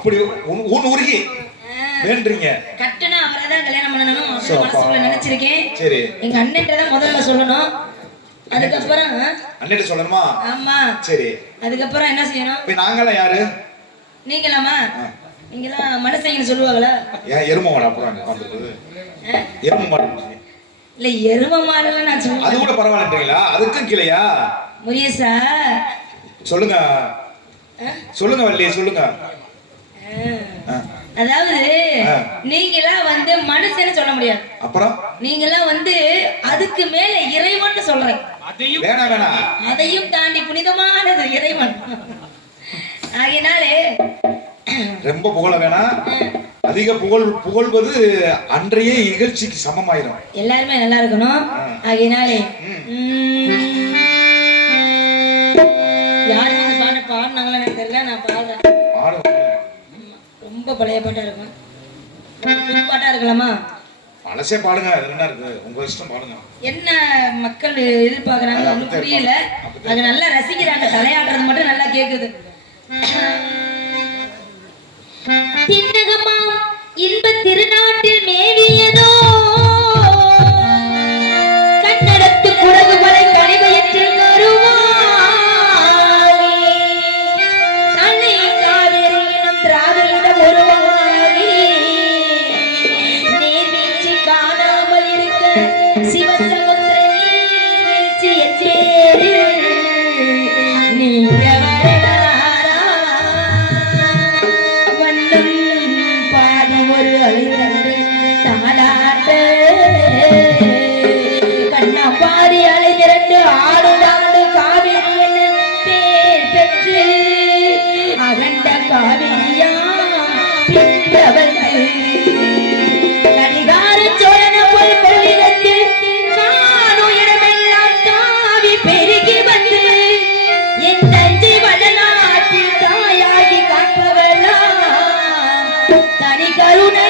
அப்படி உருகி வேண்டீங்க. கட்டணா அவரைதான் கல்யாணம் பண்ணணும் மனசுக்குள்ள நினைச்சிருக்கேன். சரி, எங்க அண்ணன்ட்டதான் முதல்ல சொல்லணும். அதுக்கப்புறம் அண்ணன்ட்ட சொல்லணுமா? ஆமா. சரி, அதுக்கப்புறம் என்ன செய்யணும்? இப்ப நாங்களாம் யாரு? நீங்களாமா? நீங்களாம் மனுஷங்கன்னு சொல்லுவாங்களா? ஏன் எரும மாடு அப்புறம் வந்துருக்குது? எரும மாடு இல்ல, எரும மாடுல நான் சொல்லுவேன். அது கூட பரவாயில்லன்றீங்களா? அதுக்கும் கீழையா? முரியசா சொல்லுங்க சொல்லுங்க வள்ளியே சொல்லுங்க. அதாவது நீங்களா வந்து மனுஷன்னு சொல்ல முடியாது. அப்புறம் நீங்களா வந்து அதுக்கு மேல இறைவன் சொல்றேன். வேணாம் வேணாம், அதையும் தாண்டி புனிதமானது இறைவன். ஆகினாலே ரொம்ப புகழ வேணாம். அதிக புகழ்வது அன்றைய இகழ்ச்சிக்கு சமமாயிரும். எல்லாருமே நல்லா இருக்கணும். ஆகினாலே யாரு பாடினாங்களா எனக்கு தெரியல, நான் பாடுறேன். ரொம்ப பழைய பாட்டா இருக்கும். புது பாட்டா இருக்கலாமா? பழசே பாடுங்க, என்ன இருக்கு, உங்க இஷ்டம் பாடுங்க. என்ன மக்கள் எதிர்பார்க்கறாங்க ஒன்றும் புரியல. அது நல்லா ரசிக்கிறாங்க, தலையாடுறது மட்டும் நல்லா கேக்குது. தின்னகமா இன்ப திருநாட்டில் மேவியதோ கன்னடத்து குடகு மலை கனிவயற்றில் கருவாகி தன்னை காவிரியினம் திராவிடம் உருவாகி நீர்வீழ்ச்சி காணாமல் இருக்க சிவசமுத்திர நீர்வீழ்ச்சி எச்சேரி நீங்க பாடி அலை திரண்டு ஆடுதாண்டு காவிரி என்ன பேர் பெற்று அகண்ட காவிரியா பின்னவந்து கடிகார சோழன போல் கொள்ளிடத்தில் காணுயிரமெல்லாம் தாவி பெருகி வந்து என் தஞ்சை வளநாட்டில் தாயாகி காப்பவளா தனி கருணை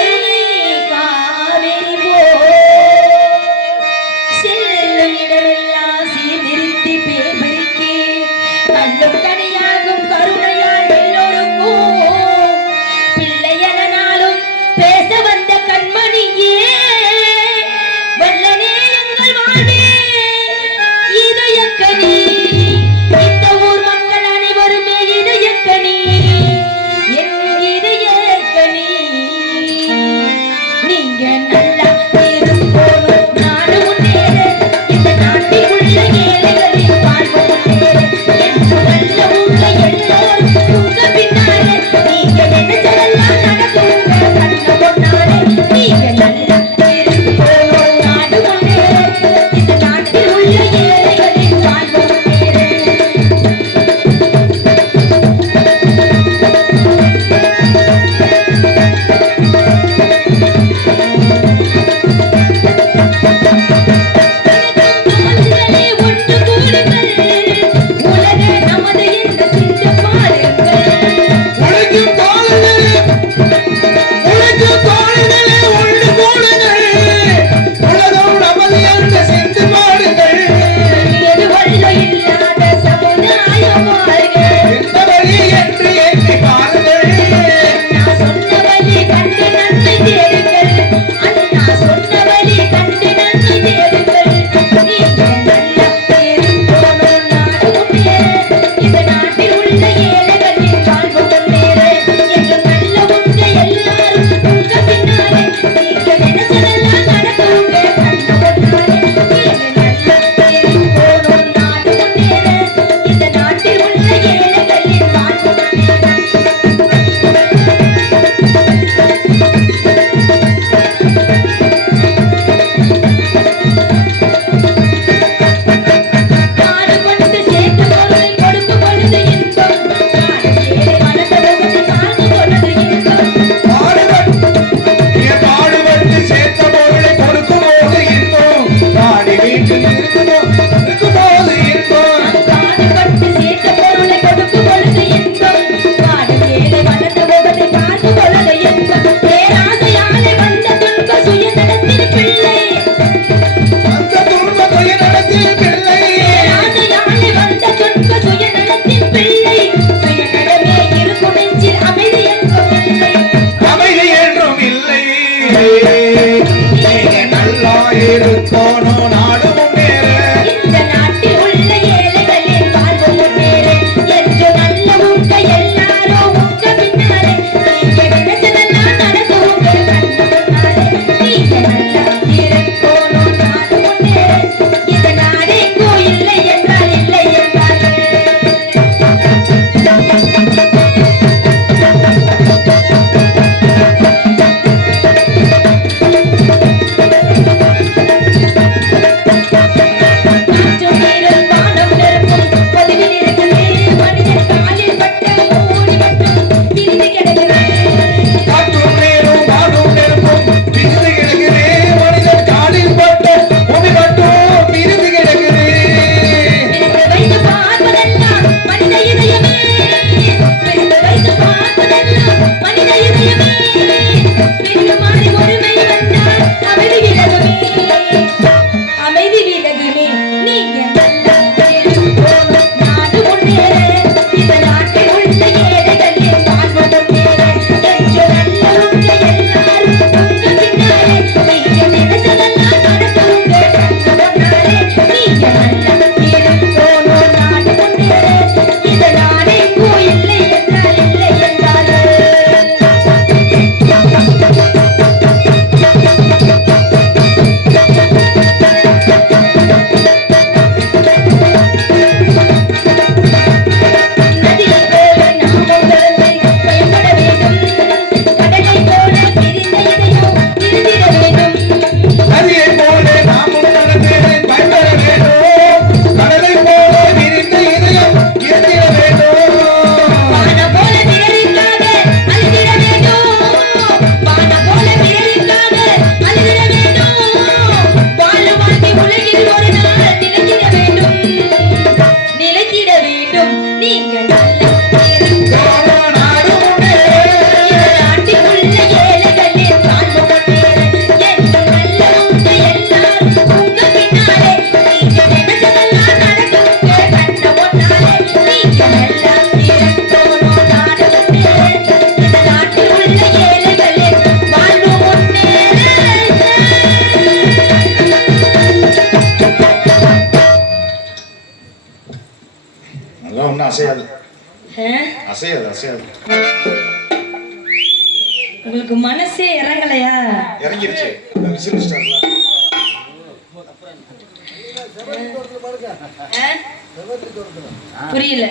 அசையாது ஆ? அசையாது அசையாது. உங்களுக்கு மனசே இறங்கலையா? இறங்கிருச்சு. விசில் ஸ்டார்ட்ல. ஆ? புரியல.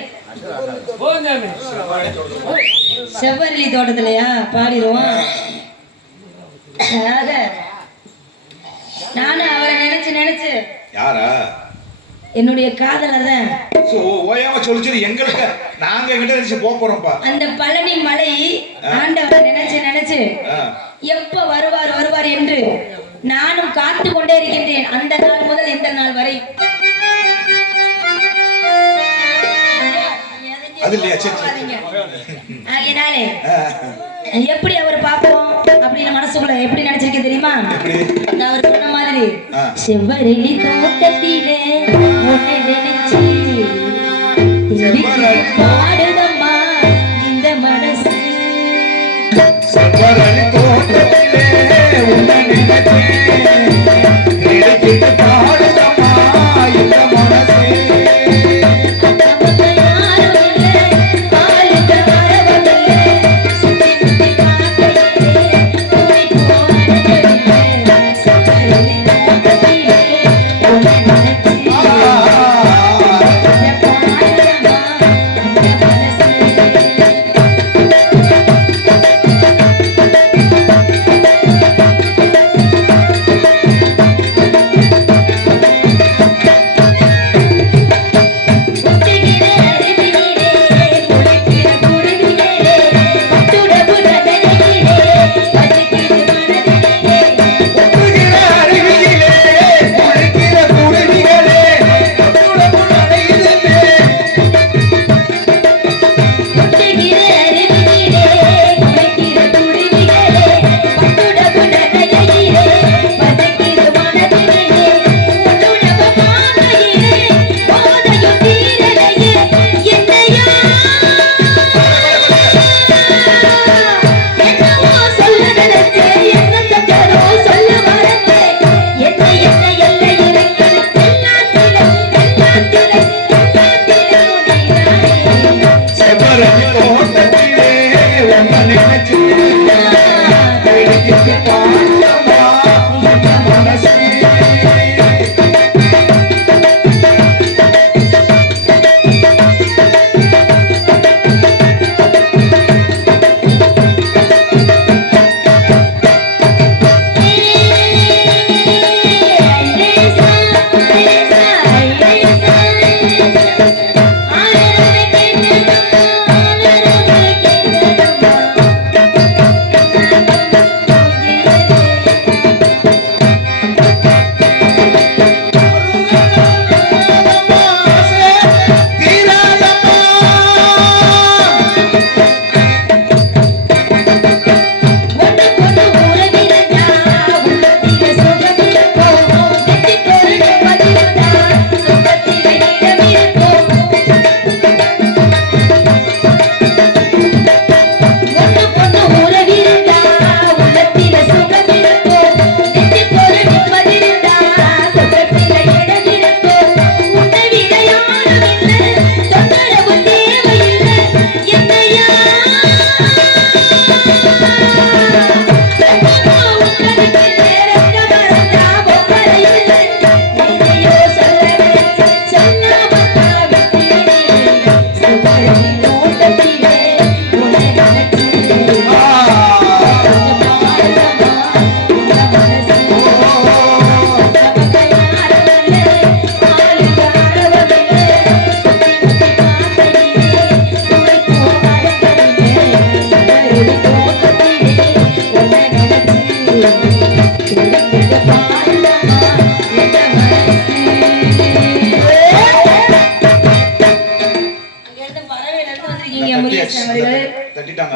செவ்வரளி தோட்டத்திலயா பாடிடுவோம். ஆக நானும் அவரை நினைச்சு யாரா? என்னுடைய காதலை தான் ஓயாம சொல்லிச்சு எங்களுக்கு. நாங்க கிட்ட நினைச்சு போறோம்ப்பா. அந்த பழனி மலை ஆண்டவரை நினைச்சு எப்ப வருவார் என்று நானும் காத்து கொண்டே இருக்கின்றேன். அந்த நாள் முதல் இந்த நாள் வரை. அது இல்லையா? சரி. ஆகையினாலே எப்படி அவர் பார்ப்போம் அப்படின்னு மனசுக்குள்ள எப்படி நினைச்சிருக்கேன் தெரியுமா? அவர் சொன்ன மாதிரி செவ்வரளி தோட்டத்திலே உன்னை நினைச்சு பாடுதம்மா இந்த மனசு. செவ்வரளி தோட்டத்திலே உன்னை நினைச்சு பாடுதம்மா இந்த மனசு.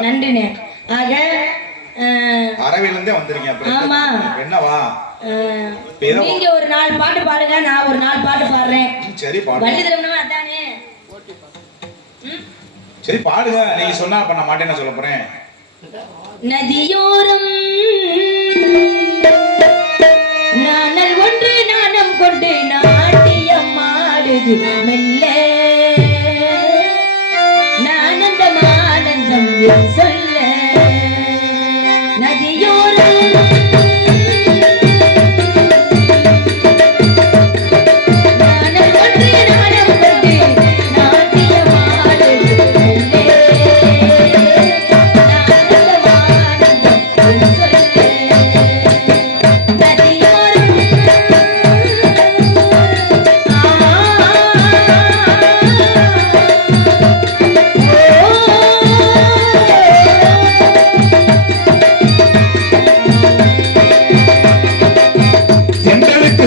நன்றினே. ஆக அரவிலிருந்தே வந்திருக்கீங்க. ஆமா என்னவா? நீங்க ஒரு 4 பாட்டு பாடுங்க, நான் ஒரு 4 பாட்டு பாடுறேன். சரி பாடு. வள்ளிதரம்னா அதானே. சரி பாடுங்க. நீங்க சொன்னா பண்ண மாட்டேன்னு சொல்ல போறேன். நதியோரம் நானல் ஒன்று நாணம் கொண்டு நாட்டியம் ஆடுது மெல்ல. சொல்ல நதியோரம்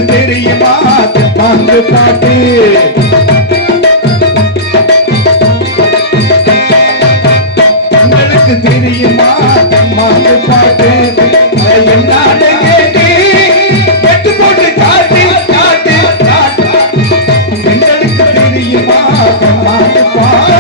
தெரியுமா பாட்டு பாட்டு உங்களுக்கு தெரியுமா பாட்டு பாட்டு என்னான்னு கேட்டு எட்டு போட்டு காட்டு காட்டு காட்டு எங்களுக்கு தெரியுமா பாட்டு பாட்டு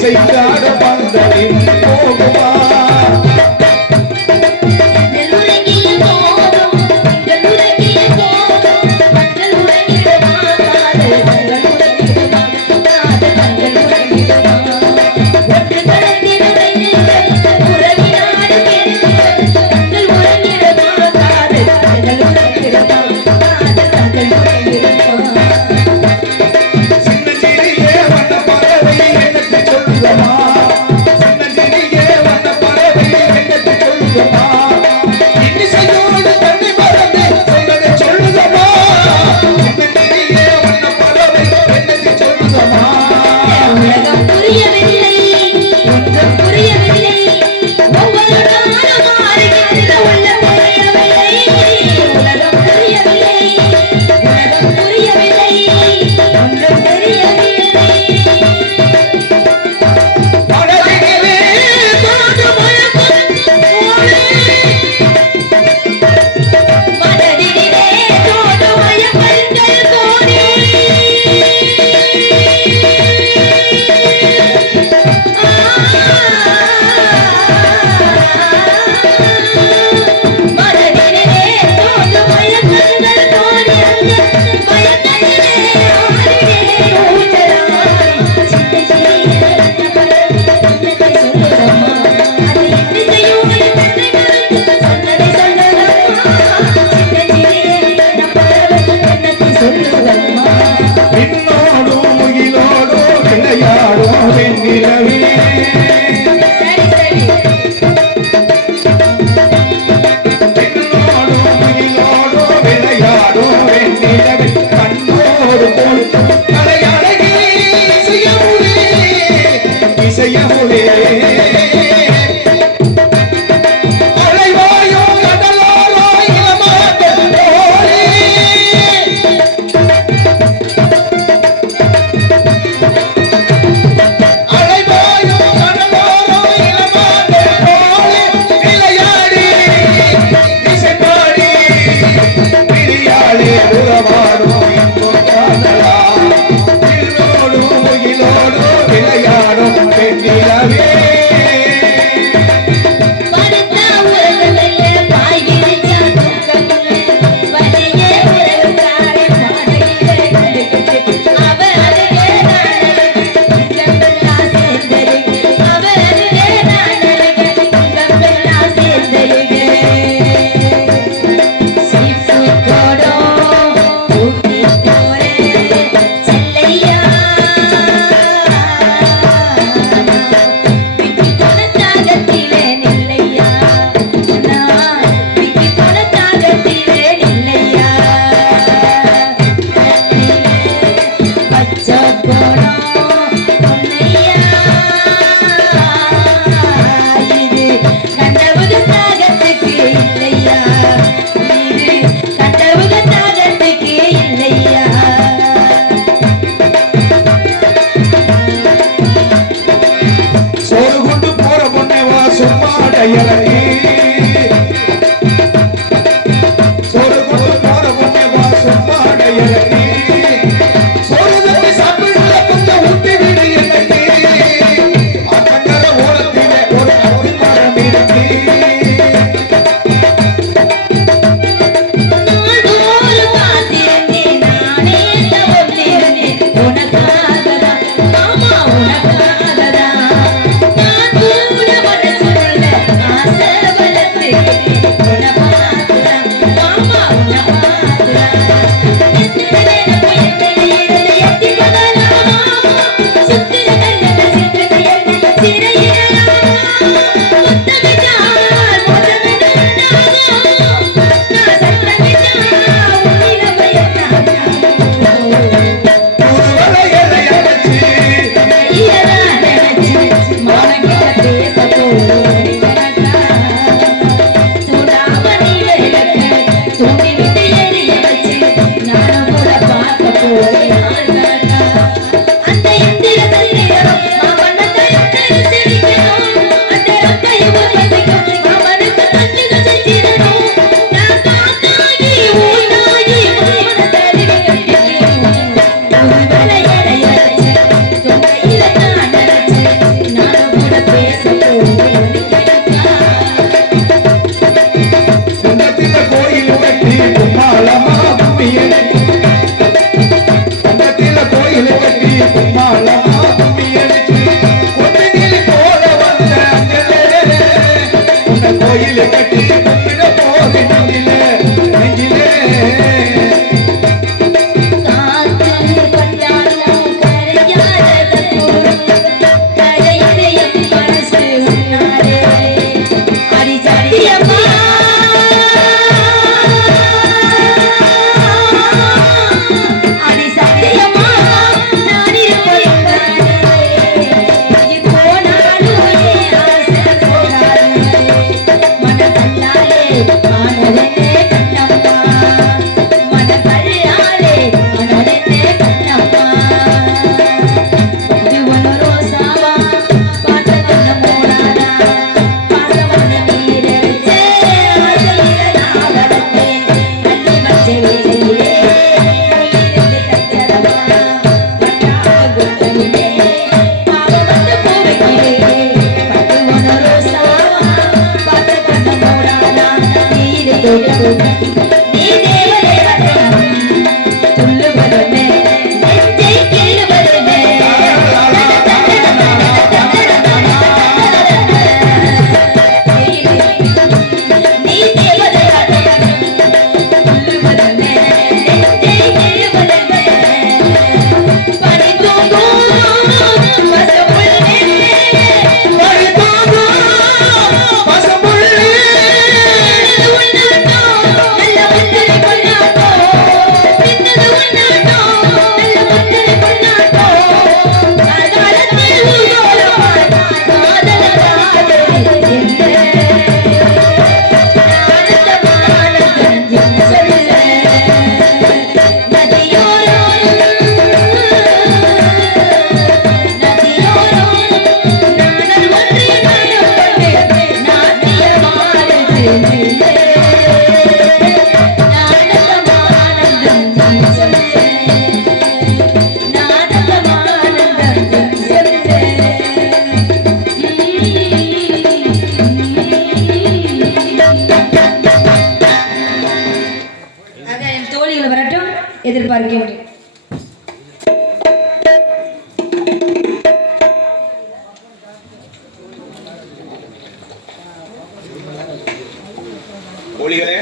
ஆசைக்காக பந்தலின் போகுமா உறவாடும் இன்பம் காணலாம் நல்ல எதிர்பார்க்கின்றேன். ஒளிகளே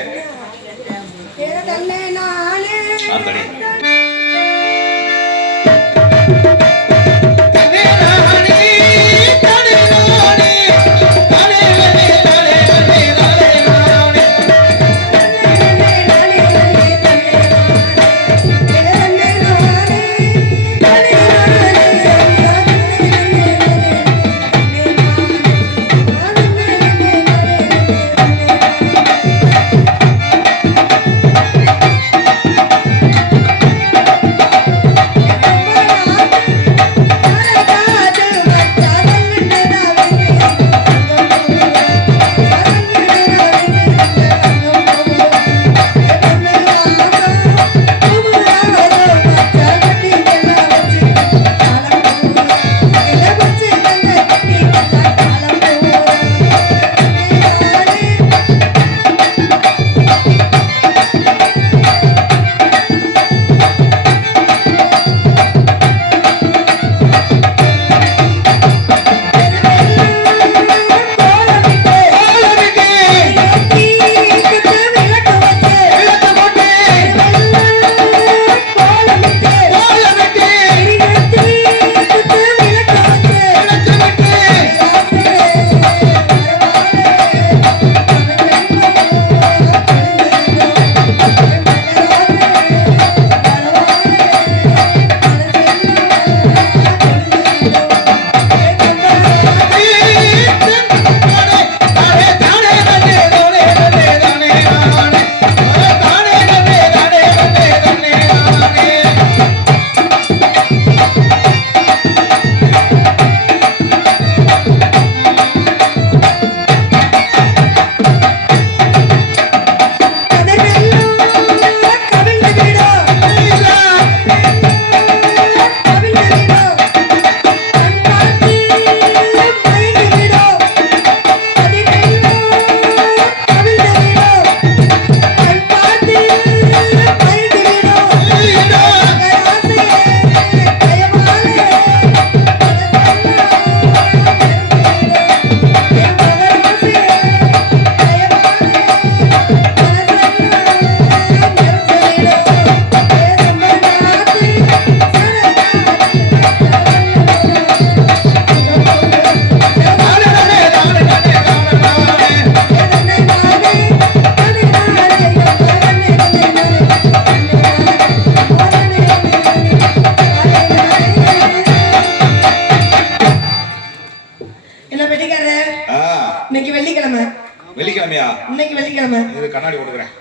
வெள்ளிக்கிழமையா? இன்னைக்கு வெள்ளிக்கிழமை. இது கண்ணாடி போட்டுக்கிறேன்.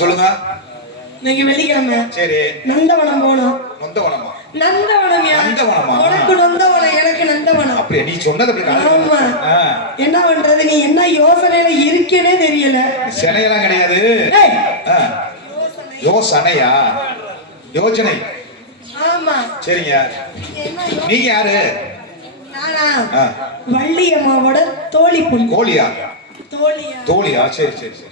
சொல்லுங்க. இன்னைக்கு வெள்ளிக்கிழமை. சரி. நந்தவனம் போனோம். நந்தவனமா? நந்தவனம்யா. நந்தவனமா? உனக்கு நந்தவனம், எனக்கு நந்தவனம். அப்படியே நீ சொன்னது அப்படி காது. ஆமா. என்ன பண்றது, நீ என்ன யோசனையில இருக்கேனே தெரியல. சிலையெல்லாம் கிடையாது. யோசனையா? யோசனை. ஆமா. சரிங்க. நீங்க யாரு? நானா? வள்ளியம்மாவோட தோழி பொண்ணு. கோழியா? தோழியா? தோழியா? சரி சரி சரி.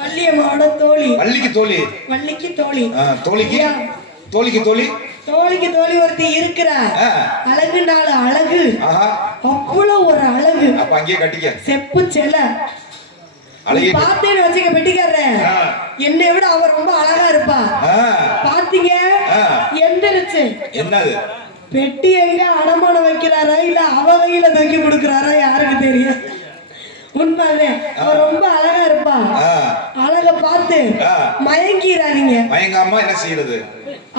வள்ளியம்மாவோட தோழி. வள்ளிக்கு தோழி. வள்ளிக்கு தோழி. தோழிக்கு தோழிக்கு தோழி. தோழிக்கு தோழி ஒருத்தி இருக்கிறா. அழகுனால அழகு. அவ்வளவு ஒரு அழகு. அப்ப அங்கேயே கட்டிக்க. செப்பு செல. பாத்தேன்னு வச்சுக்க பெட்டிக்கார. என்னை விட அவ ரொம்ப அழகா இருப்பா. பாத்தீங்க எந்திரிச்சு. என்னது? பெட்டி எங்க அடமானம் வைக்கிறாரா இல்ல அவ கையில தூக்கி கொடுக்கிறாரா யாருக்கு தெரியும். உண்மையே அவ ரொம்ப அழகா இருப்பா. அழக பார்த்து மயங்கிறாதீங்க. மயங்காம என்ன செய்யறது?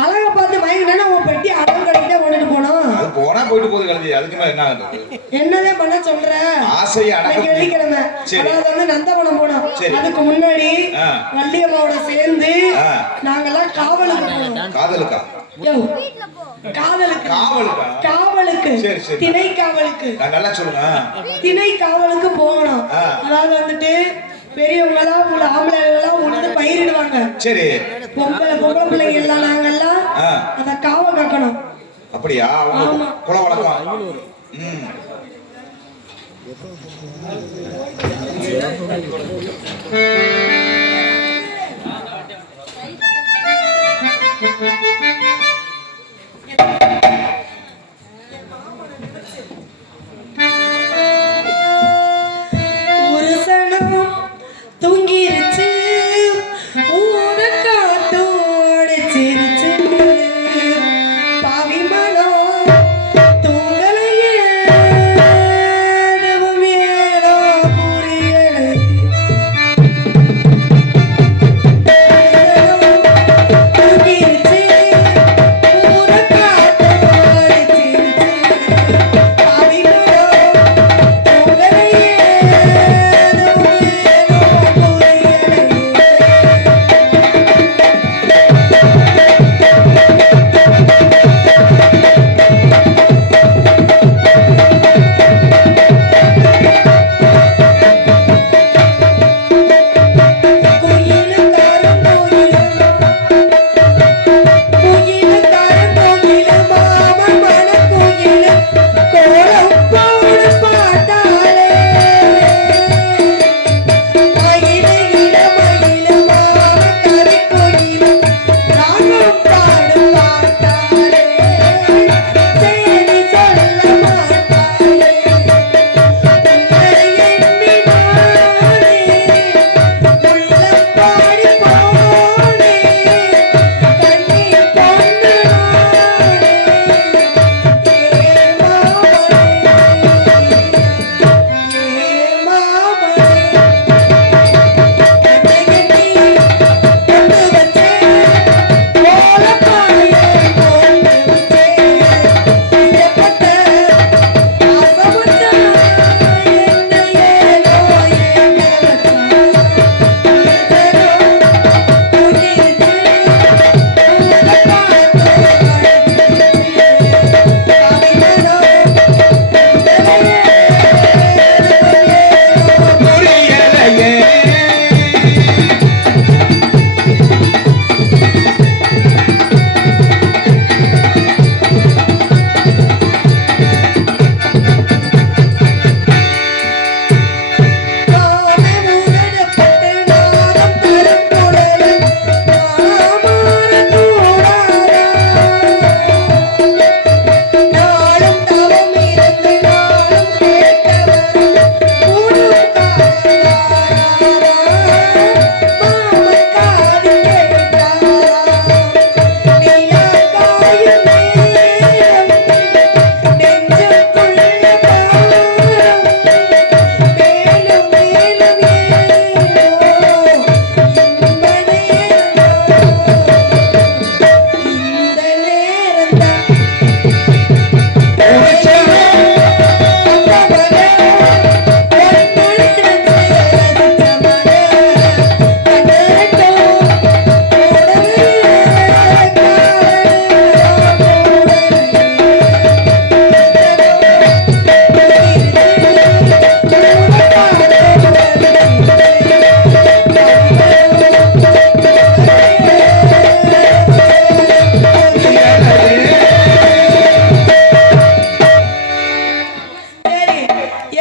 அழக பார்த்து மயங்கினா உன் பெட்டி அடம் கடைக்கிட்ட கொண்டுட்டு போனோம். அது போனா போயிட்டு போகுது கழுதி. அதுக்கு மேல என்ன ஆகுது? என்னதே பண்ண சொல்ற? ஆசையை அடக்க. வெள்ளிக்கிழமை அதாவது வந்து நந்தவனம் போனோம். அதுக்கு முன்னாடி வள்ளியம்மாவோட சேர்ந்து நாங்கெல்லாம் காவலுக்கு போனோம். காதலுக்கா? காவலுக்கு. காவலுக்கா? காவலுக்கு. திணை காவலுக்கு. நல்லா சொல்லுங்க. திணை காவலுக்கு போகணும். அதாவது வந்துட்டு பெரியவங்க எல்லாம் உள்ள ஆம்பளைங்க எல்லாம் உள்ள பயிரிடுவாங்க. சரி. பொம்பளை பிள்ளைங்க எல்லாம் நாங்கெல்லாம் அத காவல் காக்கணும். அப்படியா? ஆமா. குல வழக்கம். ஒரு சனம் தூங்கிருச்சு ஊதக்காத்தோடு சிரிச்சு பாவி மனம் தூங்கலையே அதுவும் ஏனோ புரியலை தூங்கிருச்சு ஊதக்காத்தோடு சிரிச்சு பாவி மனம் தூங்கலையே அதுவும் ஏனோ புரியலை கோயிலுக்காரன் கோயிலு மாமன் மன கோயிலு கோலம் போட பாட்டாளே மயிலு இளமயிலு மாமன் கவி கோயிலு ராகம் பாடு பாட்டாளே சேரி சொல்ல மாட்டாளே உன்னை எண்ணி நானே உள்ளம் பாடி போனே கண்ணீர் பொண்ணு நானே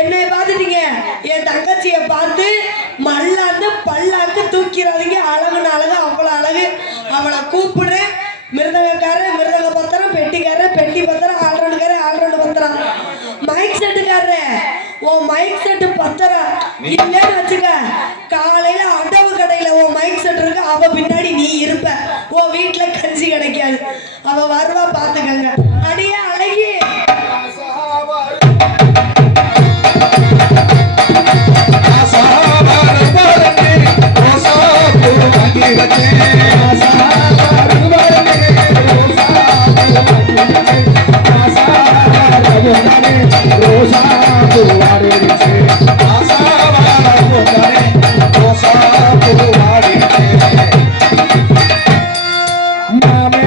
என்னை பார்த்துட்டீங்க, என் தங்கச்சியை பார்த்து மல்லாந்து பல்லாந்து தூக்கிறாதீங்க. அழகுன்னு அழகு, அவ்வளோ அழகு. அவளை கூப்பிடுறேன். மிருதங்கக்காரன் மிருதங்க பத்திரம், பெட்டிக்காரன் பெட்டி பத்திரம், ஆல்ரவுண்டுக்காரன் ஆல்ரவுண்டு பத்திரம், மைக் செட்டுக்காரன் உன் மைக் செட்டு பத்திரம் இல்லைன்னு வச்சுக்க, காலையில அடவு கடையில உன் மைக் செட் இருக்கு, அவ பின்னாடி நீ இருப்ப. உன் வீட்டுல கஞ்சி கிடைக்காது. அவ வருவா, பாத்துக்கங்க. அடியே அழகி Mame,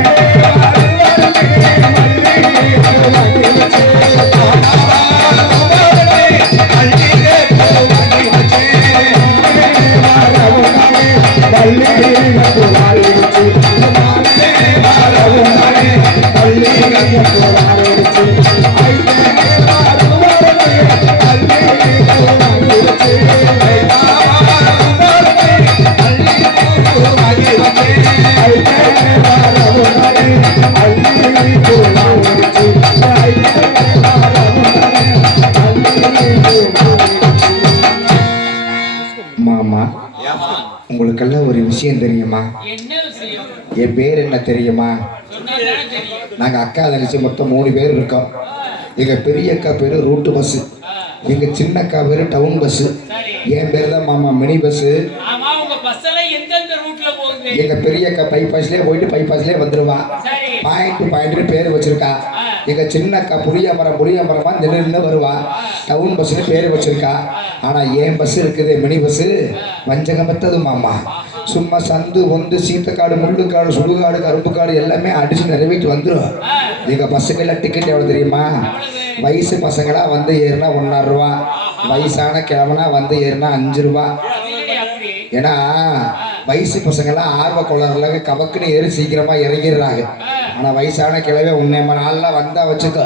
உங்களுக்கெல்லாம் ஒரு விஷயம் தெரியுமா? என்ன விஷயம்? என் பேர் என்ன தெரியுமா? சொன்னாதானே தெரியும். நாங்கள் அக்கா தங்கச்சி மொத்தம் 3 பேர் இருக்கோம். எங்கள் பெரிய அக்கா பேர் ரூட்டு பஸ்ஸு, எங்கள் சின்ன அக்கா பேர் டவுன் பஸ்ஸு, சரி. என் பேர் தான் மாமா மினி பஸ்ஸு. ஆமா, உங்க பஸ் எல்லாம் எந்தெந்த ரூட்ல போகுது? எங்கள் பெரிய அக்கா பைபாஸ்லேயே போயிட்டு பைபாஸ்லேயே வந்துடுவா. சரி. பாயிண்ட் பேர் வச்சிருக்கா. எங்கள் சின்ன அக்கா புளிய மரமா நின்று வருவா. டவுன் பஸ்ஸுன்னு பேர் வச்சிருக்கா. ஆனால் என் பஸ் இருக்குது மினி பஸ்ஸு, வஞ்சகம் பெற்றது மாமா. சும்மா சந்து ஒந்து சீத்தக்காடு முள்ளுக்காடு சுடுகாடு கரும்புக்காடு எல்லாமே அடிச்சு நிறைவேற்றி வந்துடும். எங்கள் பஸ்ஸுக்கெல்லாம் டிக்கெட் எவ்வளோ தெரியுமா? வயசு பசங்களாக வந்து ஏறினா 1.5 ரூபா, வயசான கிழவனா வந்து ஏறினா 5 ரூபா. ஏன்னா வயசு பசங்கள்லாம் ஆர்வ கோளாறுல கபக்குன்னு ஏறி சீக்கிரமாக இறங்கிடுறாங்க. ஆனால் வயசான கிழவை 1.5 நாளில் வந்தால் வச்சுக்க,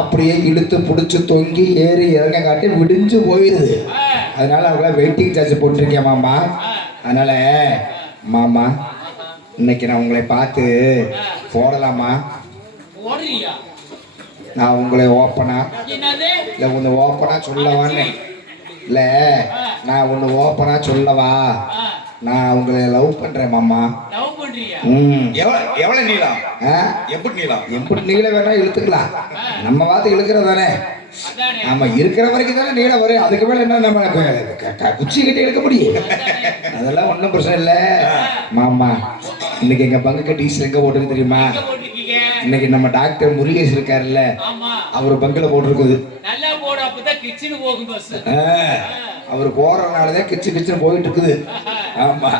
அப்படியே இழுத்து பிடிச்சி தொங்கி ஏறி இறங்க காட்டி விடிஞ்சு போயிடுது. அதனால அவங்கள வெயிட்டிங் சார்ஜ் போட்டிருக்கேன் மாமா. அதனால மாமா இன்னைக்கு நான் உங்களை பார்த்து போடலாமா? ஓடுறியா? நான் உங்களை ஓப்பனா என்னது? இல்லை ஒன்று ஓப்பனா சொல்லவான்னு இல்லை, நான் ஒன்று ஓப்பனா சொல்லவா? நான் உங்களை லவ் பண்ணுறேன் மாமா. லவ் பண்றியா? எவ்வளவு நீளம்? எப்படி நீளம்? எப்படி நீளம் வேணா இழுத்துக்கலாம். நம்ம பார்த்து இழுக்கிறது தானே. அதானே. ஆமா, இருக்கிற வரைக்கும் தானே நீளம் வரும். அதுக்கு மேல என்ன நம்ம குச்சி கட்டி எடுக்க முடியும்? அதெல்லாம் ஒன்றும் பிரச்சனை இல்லை மாமா. இன்னைக்கு எங்க பங்குக்கு டீசல் எங்க போட்டுருக்கு தெரியுமா? எங்க போட்டிருக்கீங்க? இன்னைக்கு நம்ம டாக்டர் முருகேஷ் இருக்காருல்ல, ஆமா. அவர் பங்குல போட்டிருக்குது. நல்லா போடு, அப்பதான் கிச்சனு போகும் பஸ். அவர் போறதுனாலதான் கிச்சு கிச்சுன்னு போயிட்டு இருக்குது. ஆமா.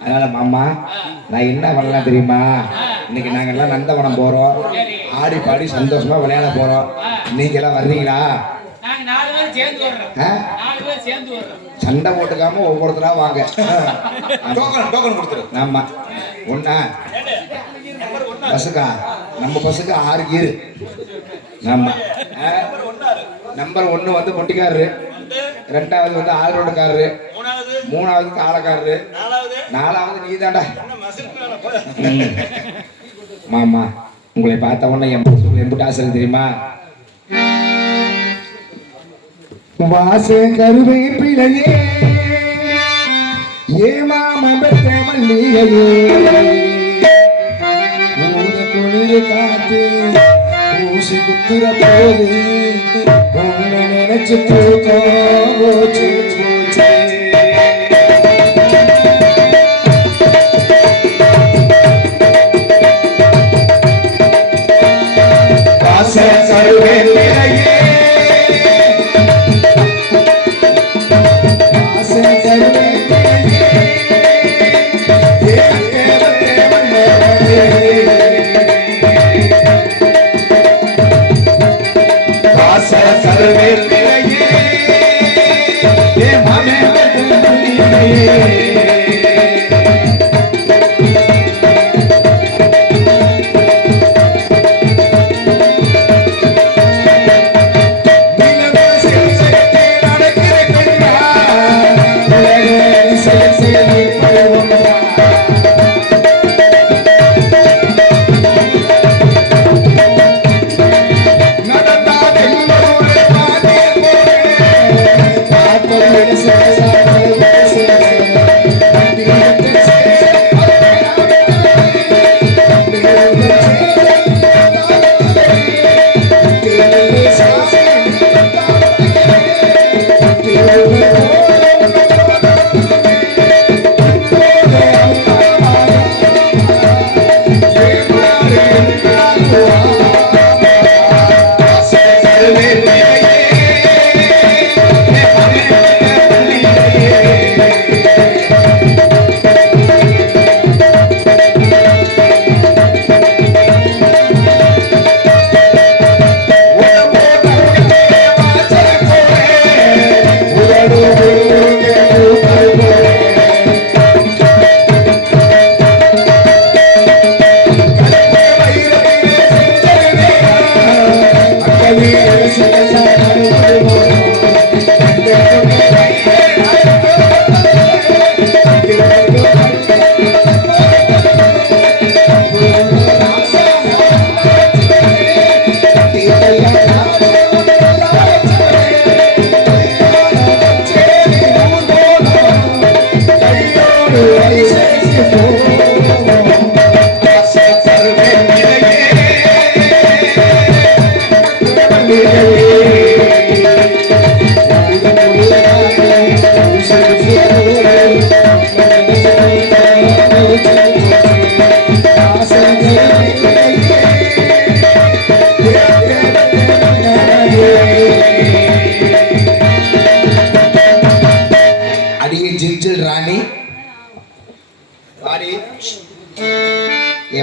அதனால மாமா நான் என்ன பண்ணலாம் தெரியுமா? இன்னைக்கு நாங்கெல்லாம் நந்தவனம் போறோம், ஆடி பாடி சந்தோஷமா விளையாட போறோம். நீங்க எல்லாம் வர்றீங்களா? நாங்க 4 பேரும் சேர்ந்து வர்றோம். 4 பேரும் சேர்ந்து வர்றோம். சண்டை போட்டுக்காம ஒவ்வொருத்தரா வாங்க. டோக்கன் கொடுத்துரு. ஆமா. ஒண்ணா பஸ்ஸுக்கா? நம்ம பஸ்ஸுக்கு 6 கீரு. ஆமா. நம்பர் 1 வந்து பொட்டிக்காரரு, 2வது வந்து ஆள் ரோடுக்காரரு, 3வது காலக்காரரு, 4வது நீ தாண்டா. மாமா உங்களை பார்த்த உடனே எம்புட்டு ஆசை தெரியுமா? வாச கருவேப்பிலையே ஏமாம பெற்ற மல்லிகையே, குளிர் காத்து ஊசி குத்துற போது உன்னை நினைச்சு தூக்கம் போச்சு போச்சு. வாச கருவேப்பிலையே நடந்தால் எல்லோரும்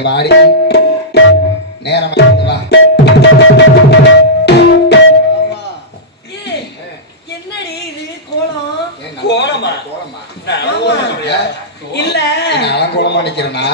வாடி நேரமா வா. என்னடி இது கோலம்? கோலமா? கோலமா? இல்ல அலங்கோலமா நிக்கிறேன்னா